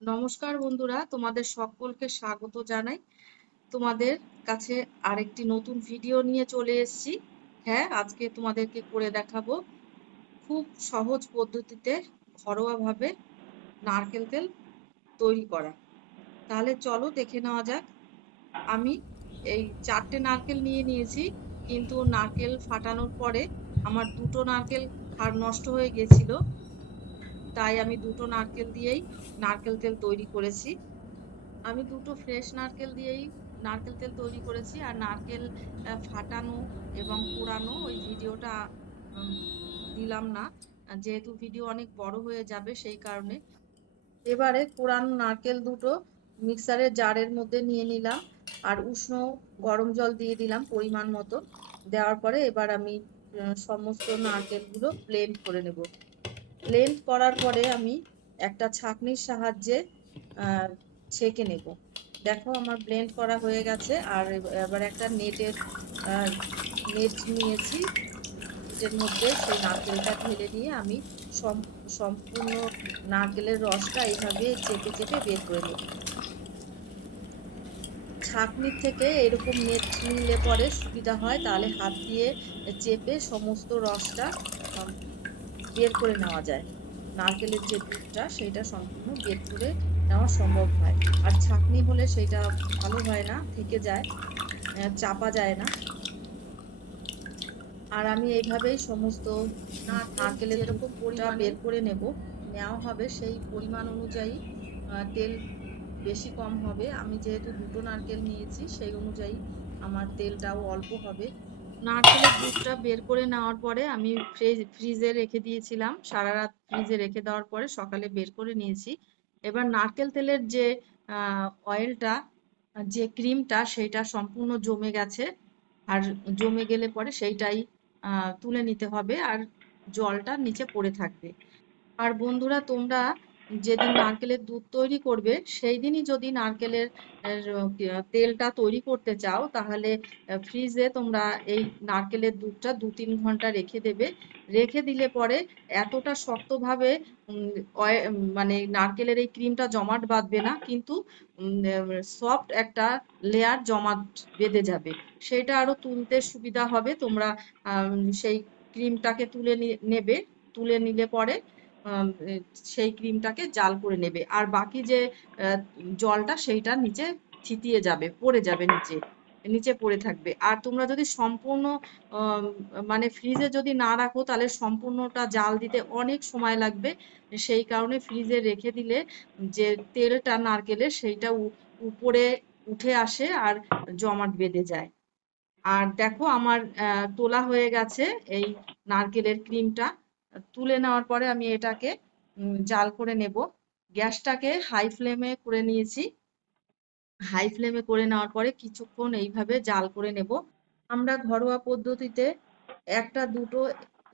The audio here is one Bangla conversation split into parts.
নমস্কার বন্ধুরা, তোমাদের সকলকে স্বাগত জানাই। তোমাদের কাছে আরেকটি নতুন ভিডিও নিয়ে চলে এসেছি। হ্যাঁ, আজকে তোমাদেরকে করে দেখাবো খুব সহজ পদ্ধতিতে ঘরোয়াভাবে নারকেল তেল তৈরি করা। তাহলে চলো দেখে নেওয়া যাক। আমি এই 4টে নারকেল নিয়ে নিয়েছি, কিন্তু নারকেল ফাটানোর পরে আমার 2টো নারকেল নষ্ট হয়ে গেছিল, তাই আমি 2টো নারকেল দিয়েই নারকেল তেল তৈরি করেছি। আমি 2টো ফ্রেশ নারকেল দিয়েই নারকেল তেল তৈরি করেছি। আর নারকেল ফাটানো এবং কুড়ানো ওই ভিডিওটা উম, দিলাম না, যেহেতু ভিডিও অনেক বড় হয়ে যাবে সেই কারণে। এবারে কুড়ানো নারকেল দুটো মিক্সারের জারের মধ্যে নিয়ে নিলাম, আর উষ্ণ গরম জল দিয়ে দিলাম পরিমাণ মতো। দেওয়ার পরে এবার আমি সমস্ত নারকেলগুলো ব্লেন্ড করে নেব। ব্লেন্ড করার পরে আমি একটা ছাঁকনির সাহায্যে ছেঁকে নেব। দেখো আমার ব্লেন্ড করা হয়ে গেছে। আর এবার একটা নেট নিয়েছি, নেটের মধ্যে সেই নারকেলটা ঢেলে নিয়ে আমি সম্পূর্ণ নারকেলের রসটা এইভাবে চেপে চেপে বের করে নেব। ছাঁকনির থেকে এরকম নেট নিলে পরে সুবিধা হয়, তাহলে হাত দিয়ে চেপে সমস্ত রসটা বের করে নেওয়া যায়। নারকেলের যে দুধটা সেটা সম্পূর্ণ বের করে নেওয়া সম্ভব হয়। আর ছাঁকনি হলে সেটা ভালো হয় না, থেকে যায়, চাপা যায় না। আর আমি এইভাবেই সমস্ত নারকেল নারকেলের যেরকম দুধটা পরিমাণে বের করে নেওয়া হবে, সেই পরিমাণ অনুযায়ী তেল বেশি কম হবে। আমি যেহেতু 2টো নারকেল নিয়েছি সেই অনুযায়ী আমার তেলটাও অল্প হবে। নারকেলের দুধটা বের করে নেওয়ার পরে আমি ফ্রিজে রেখে দিয়েছিলাম, সারা রাত ফ্রিজে রেখে দেওয়ার পরে সকালে বের করে নিয়েছি। এবার নারকেল তেলের যে অয়েলটা, যে ক্রিমটা, সেইটা সম্পূর্ণ জমে গেছে। আর জমে গেলে পরে সেইটাই তুলে নিতে হবে, আর জলটা নিচে পড়ে থাকবে। আর বন্ধুরা, তোমরা যেদিন নারকেলের দুধ তৈরি করবে সেই দিনই যদি নারকেলের তেলটা তৈরি করতে চাও, তাহলে ফ্রিজে তোমরা এই নারকেলের দুধটা 2-3 ঘন্টা রেখে দেবে। রেখে দিলে পরে এতটা শক্তভাবে মানে নারকেলের এই ক্রিমটা জমাট বাঁধবে না, কিন্তু সফট একটা লেয়ার জমাট বেঁধে যাবে। সেটা আরো তুলতে সুবিধা হবে। তোমরা সেই ক্রিমটাকে নেবে। তুলে নিলে পরে সেই ক্রিমটাকে জাল করে নেবে, আর বাকি যে জলটা সেইটা নিচে থিতিয়ে যাবে, পড়ে যাবে নিচে, নিচে পড়ে থাকবে। আর তোমরা যদি সম্পূর্ণ মানে ফ্রিজে যদি না রাখো, তাহলে সম্পূর্ণটা জাল দিতে অনেক সময় লাগবে। সেই কারণে ফ্রিজে রেখে দিলে যে তেলটা নারকেলের সেইটা উপরে উঠে আসে আর জমাট বেঁধে যায়। আর দেখো আমার তোলা হয়ে গেছে এই নারকেলের ক্রিমটা। তুলে নেওয়ার পরে আমি এটাকে জাল করে নেব। গ্যাসটাকে হাই ফ্লেমে করে নিয়েছি। হাই ফ্লেমে করে নেওয়ার পরে কিছুক্ষণ এইভাবে জাল করে নেব। আমরা ঘরোয়া পদ্ধতিতে একটা দুটো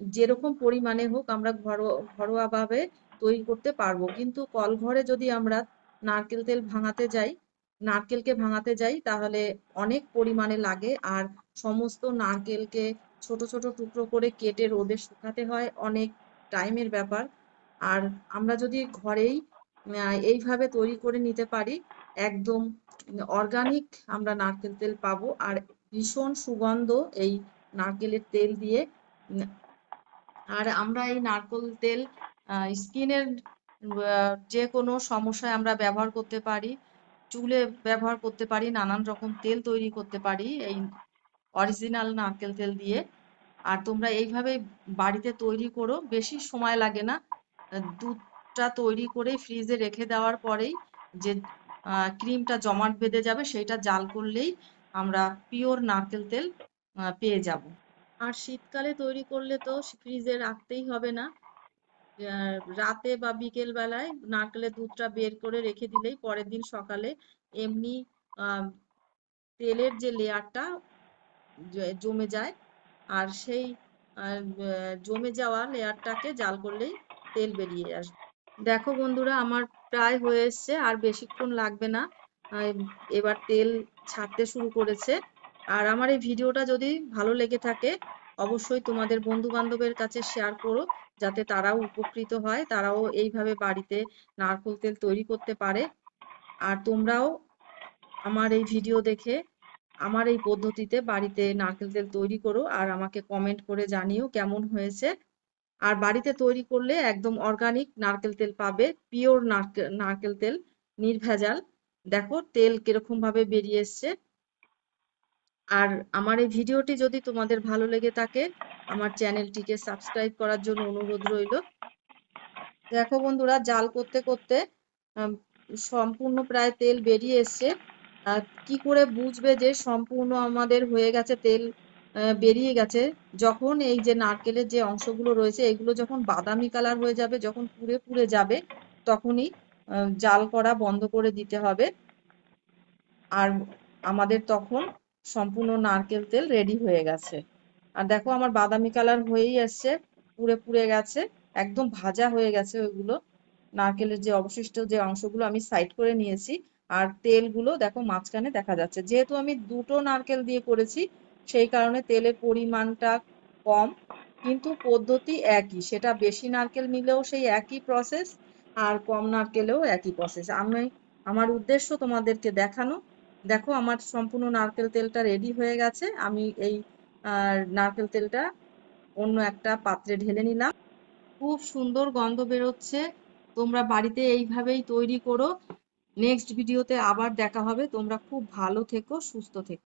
যেরকম পরিমাণে হোক আমরা ঘরোয়া ভাবে তৈরি করতে পারবো, কিন্তু কলঘরে যদি আমরা নারকেল তেল ভাঙাতে যাই, নারকেলকে ভাঙাতে যাই, তাহলে অনেক পরিমাণে লাগে। আর সমস্ত নারকেলকে ছোট ছোট টুকরো করে কেটে রোদে শুকাতে হয়, অনেক টাইমের ব্যাপার। আর আমরা যদি ঘরেই এইভাবে তৈরি করে নিতে পারি, একদম অর্গানিক আমরা নারকেল তেল পাবো। আর ভীষণ সুগন্ধ এই নারকেলের তেল দিয়ে। আর আমরা এই নারকেল তেল স্কিনের যে কোনো সমস্যায় আমরা ব্যবহার করতে পারি, চুলে ব্যবহার করতে পারি, নানান রকম তেল তৈরি করতে পারি এই অরিজিনাল নারকেল তেল দিয়ে। আর তোমরা এইভাবে বাড়িতে তৈরি করো, বেশি সময় লাগে না। দুধটা তৈরি করে ফ্রিজে রেখে দেওয়ার পরেই যে ক্রিমটা জমাট বেঁধে যাবে, সেইটা জাল করলেই আমরা পিওর নারকেল তেল পেয়ে যাব। আর শীতকালে তৈরি করলে তো ফ্রিজে রাখতেই হবে না। রাতে বা বিকেল বেলায় নারকেলের দুধটা বের করে রেখে দিলেই পরের দিন সকালে এমনি আহ তেলের যে লেয়ারটা জমে যায়, আর সেই জমে যাওয়া লেয়ারটাকে জাল করলেই তেল বেরিয়ে আসবে। দেখো বন্ধুরা, আমার প্রায় হয়ে এসছে, আর বেশিক্ষণ লাগবে না। আহ, এবার তেল ছাড়তে শুরু করেছে। আর আমার এই ভিডিওটা যদি ভালো লেগে থাকে, অবশ্যই তোমাদের বন্ধু বান্ধবের কাছে শেয়ার করো। যাতে তারাও উপকৃত হয়, তারাও এইভাবে বাড়িতে নারকেল তেল তৈরি করতে পারে। আর তোমরাও আমার এই ভিডিও দেখে আমার এই পদ্ধতিতে বাড়িতে নারকেল তেল তৈরি করো আর আমাকে কমেন্ট করে জানিও কেমন হয়েছে। আর বাড়িতে তৈরি করলে একদম অর্গানিক নারকেল তেল পাবে, পিওর নারকেল তেল, নির্ভেজাল। দেখো তেল কিরকম ভাবে বেরিয়ে এসছে। আর আমার এই ভিডিওটি যদি তোমাদের ভালো লেগে থাকে, আমার চ্যানেলটিকে সাবস্ক্রাইব করার জন্য অনুরোধ রইল। দেখো বন্ধুরা, জাল করতে করতে আম, সম্পূর্ণ প্রায় তেল বেরিয়ে এসছে। কি করে বুঝবে যে সম্পূর্ণ আমাদের হয়ে গেছে, তেল বেরিয়ে গেছে? যখন এই যে নারকেলের যে অংশগুলো রয়েছে এগুলো যখন বাদামি কালার হয়ে যাবে, যখন পুড়ে পুড়ে যাবে, তখনই জাল করা বন্ধ করে দিতে হবে। আর আমাদের তখন সম্পূর্ণ নারকেল তেল রেডি হয়ে গেছে। আর দেখো আমার বাদামি কালার হয়েই আসছে, পুড়ে পুড়ে গেছে, একদম ভাজা হয়ে গেছে ওইগুলো। নারকেলের যে অবশিষ্ট যে অংশগুলো আমি সাইড করে নিয়েছি, আর তেলগুলো দেখো মাঝখানে দেখা যাচ্ছে। যেহেতু আমি দুটো নারকেল দিয়ে করেছি, সেই কারণে তেলের পরিমাণটা কম, কিন্তু পদ্ধতি একই। সেটা বেশি নারকেল নিলেও সেই একই প্রসেস, আর কম নারকেলেও একই প্রসেস। আমার উদ্দেশ্য তোমাদেরকে দেখানো। দেখো আমার সম্পূর্ণ নারকেল তেলটা রেডি হয়ে গেছে। আমি এই নারকেল তেলটা অন্য একটা পাত্রে ঢেলে নিলাম। খুব সুন্দর গন্ধ বেরোচ্ছে। তোমরা বাড়িতে এইভাবেই তৈরি করো। নেক্সট ভিডিওতে আবার দেখা হবে। তোমরা খুব ভালো থেকো, সুস্থ থেকো।